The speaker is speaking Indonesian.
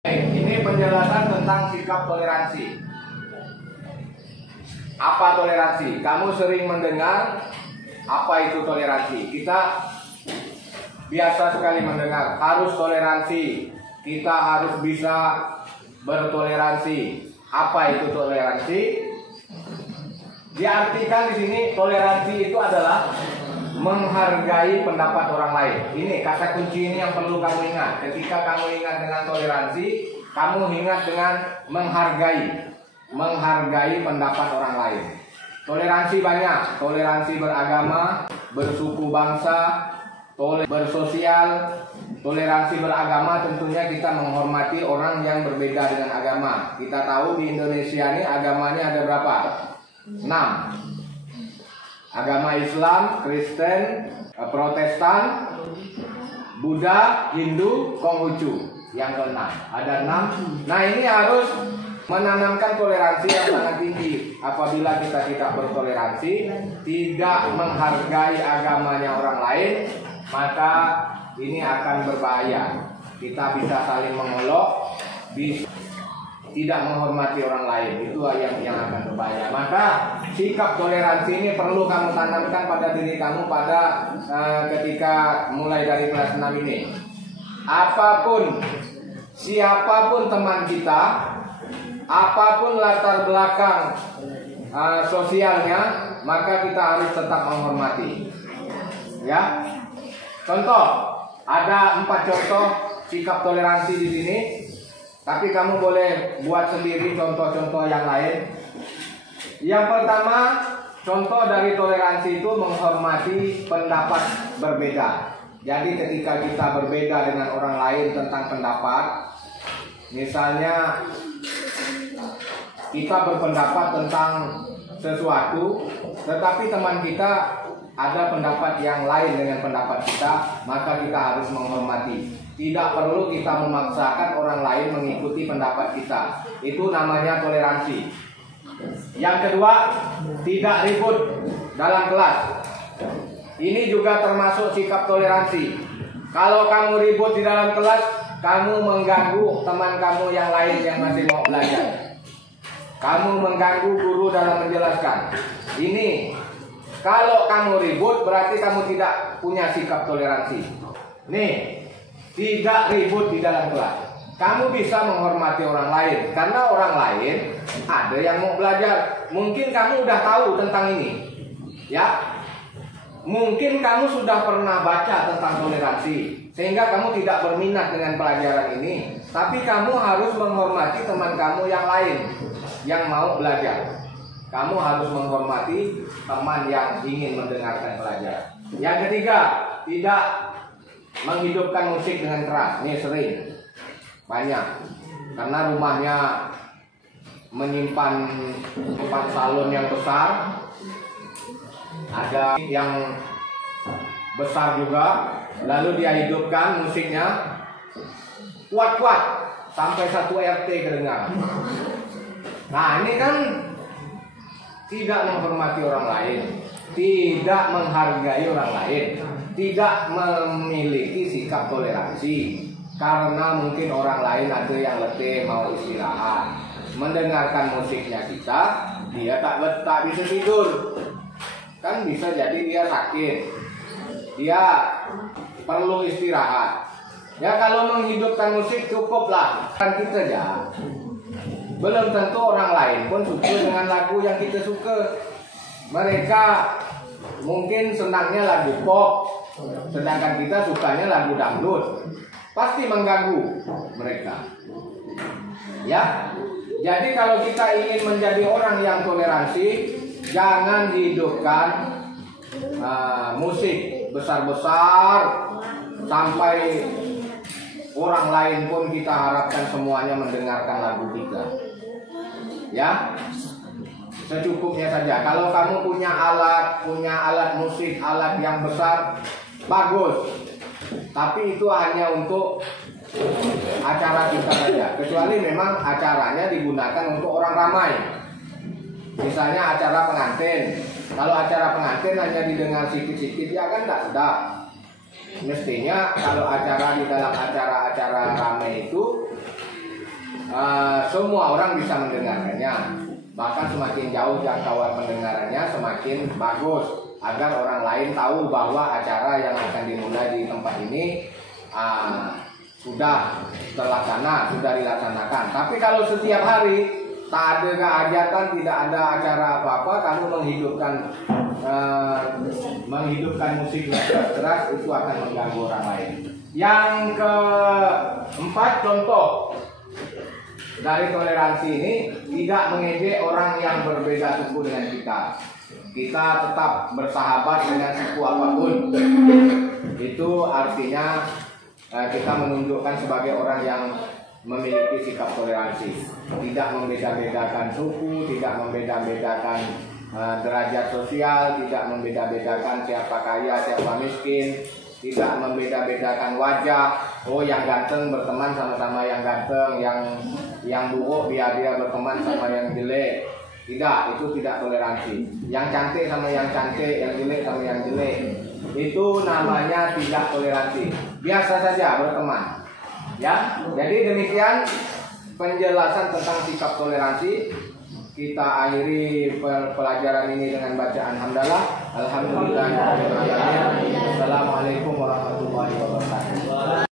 Ini penjelasan tentang sikap toleransi. Apa toleransi? Kamu sering mendengar apa itu toleransi? Kita biasa sekali mendengar harus toleransi. Kita harus bisa bertoleransi. Apa itu toleransi? Diartikan di sini toleransi itu adalah menghargai pendapat orang lain. Ini kata kunci ini yang perlu kamu ingat. Ketika kamu ingat dengan toleransi, kamu ingat dengan menghargai pendapat orang lain. Toleransi banyak, toleransi beragama, bersuku bangsa, bersosial. Toleransi beragama tentunya kita menghormati orang yang berbeda dengan agama. Kita tahu di Indonesia ini agamanya ada berapa? 6. Agama Islam, Kristen, Protestan, Buddha, Hindu, Konghucu. Yang ke-6. Ada 6. Nah, ini harus menanamkan toleransi yang sangat tinggi. Apabila kita tidak bertoleransi, tidak menghargai agamanya orang lain, maka ini akan berbahaya. Kita bisa saling mengolok, bisa tidak menghormati orang lain. Itu yang akan berbahaya. Maka sikap toleransi ini perlu kamu tanamkan pada diri kamu pada ketika mulai dari kelas 6 ini. Apapun, siapapun teman kita, apapun latar belakang sosialnya, maka kita harus tetap menghormati. Ya, contoh, ada 4 contoh sikap toleransi di sini. Tapi kamu boleh buat sendiri contoh-contoh yang lain. Yang pertama, contoh dari toleransi itu menghormati pendapat berbeda. Jadi ketika kita berbeda dengan orang lain tentang pendapat, misalnya kita berpendapat tentang sesuatu, tetapi teman kita ada pendapat yang lain dengan pendapat kita, maka kita harus menghormati. Tidak perlu kita memaksakan orang lain mengikuti pendapat kita. Itu namanya toleransi. Yang kedua, tidak ribut dalam kelas. Ini juga termasuk sikap toleransi. Kalau kamu ribut di dalam kelas, kamu mengganggu teman kamu yang lain yang masih mau belajar. Kamu mengganggu guru dalam menjelaskan. Ini, kalau kamu ribut berarti kamu tidak punya sikap toleransi. Nih, tidak ribut di dalam kelas. Kamu bisa menghormati orang lain, karena orang lain ada yang mau belajar. Mungkin kamu udah tahu tentang ini, ya. Mungkin kamu sudah pernah baca tentang toleransi, sehingga kamu tidak berminat dengan pelajaran ini. Tapi kamu harus menghormati teman kamu yang lain yang mau belajar. Kamu harus menghormati teman yang ingin mendengarkan pelajaran. Yang ketiga, tidak menghidupkan musik dengan keras. Ini sering, banyak, karena rumahnya menyimpan salon yang besar, ada yang besar juga, lalu dia hidupkan musiknya kuat-kuat sampai 1 RT kedengaran. Nah, ini kan tidak menghormati orang lain, tidak menghargai orang lain, tidak memiliki sikap toleransi. Karena mungkin orang lain ada yang letih mau istirahat, mendengarkan musiknya kita, dia tak bisa tidur. Kan bisa jadi dia sakit, dia perlu istirahat. Ya, kalau menghidupkan musik cukuplah, kan kita aja. Belum tentu orang lain pun suka dengan lagu yang kita suka. Mereka mungkin senangnya lagu pop, sedangkan kita sukanya lagu dangdut. Pasti mengganggu mereka. Ya, jadi kalau kita ingin menjadi orang yang toleransi, jangan hidupkan musik besar-besar sampai orang lain pun kita harapkan semuanya mendengarkan lagu kita. Ya, secukupnya saja. Kalau kamu punya alat musik, alat yang besar, bagus. Tapi itu hanya untuk acara kita saja. Kecuali memang acaranya digunakan untuk orang ramai. Misalnya acara pengantin. Kalau acara pengantin hanya didengar sedikit-sedikit, ya kan tidak sedap. Mestinya kalau acara di dalam acara-acara ramai itu semua orang bisa mendengarkannya. Bahkan semakin jauh jangkauan pendengarannya semakin bagus, agar orang lain tahu bahwa acara yang akan dimulai di tempat ini sudah terlaksana, sudah dilaksanakan. Tapi kalau setiap hari tak ada kehajatan, tidak ada acara apa-apa, kamu menghidupkan musik keras, itu akan mengganggu orang lain. Yang keempat, contoh dari toleransi ini, tidak mengejek orang yang berbeda suku dengan kita. Kita tetap bersahabat dengan suku apapun. Itu artinya kita menunjukkan sebagai orang yang memiliki sikap toleransi, tidak membeda-bedakan suku, tidak membeda-bedakan derajat sosial, tidak membeda-bedakan siapa kaya, siapa miskin, tidak membeda-bedakan wajah. Oh, yang ganteng berteman sama-sama yang ganteng, yang buruk dia berteman sama yang jelek. Tidak, itu tidak toleransi. Yang cantik sama yang cantik, yang jelek sama yang jelek, itu namanya tidak toleransi. Biasa saja berteman. Ya, jadi demikian penjelasan tentang sikap toleransi. Kita akhiri pelajaran ini dengan bacaan hamdalah. Alhamdulillah. Assalamualaikum warahmatullahi wabarakatuh.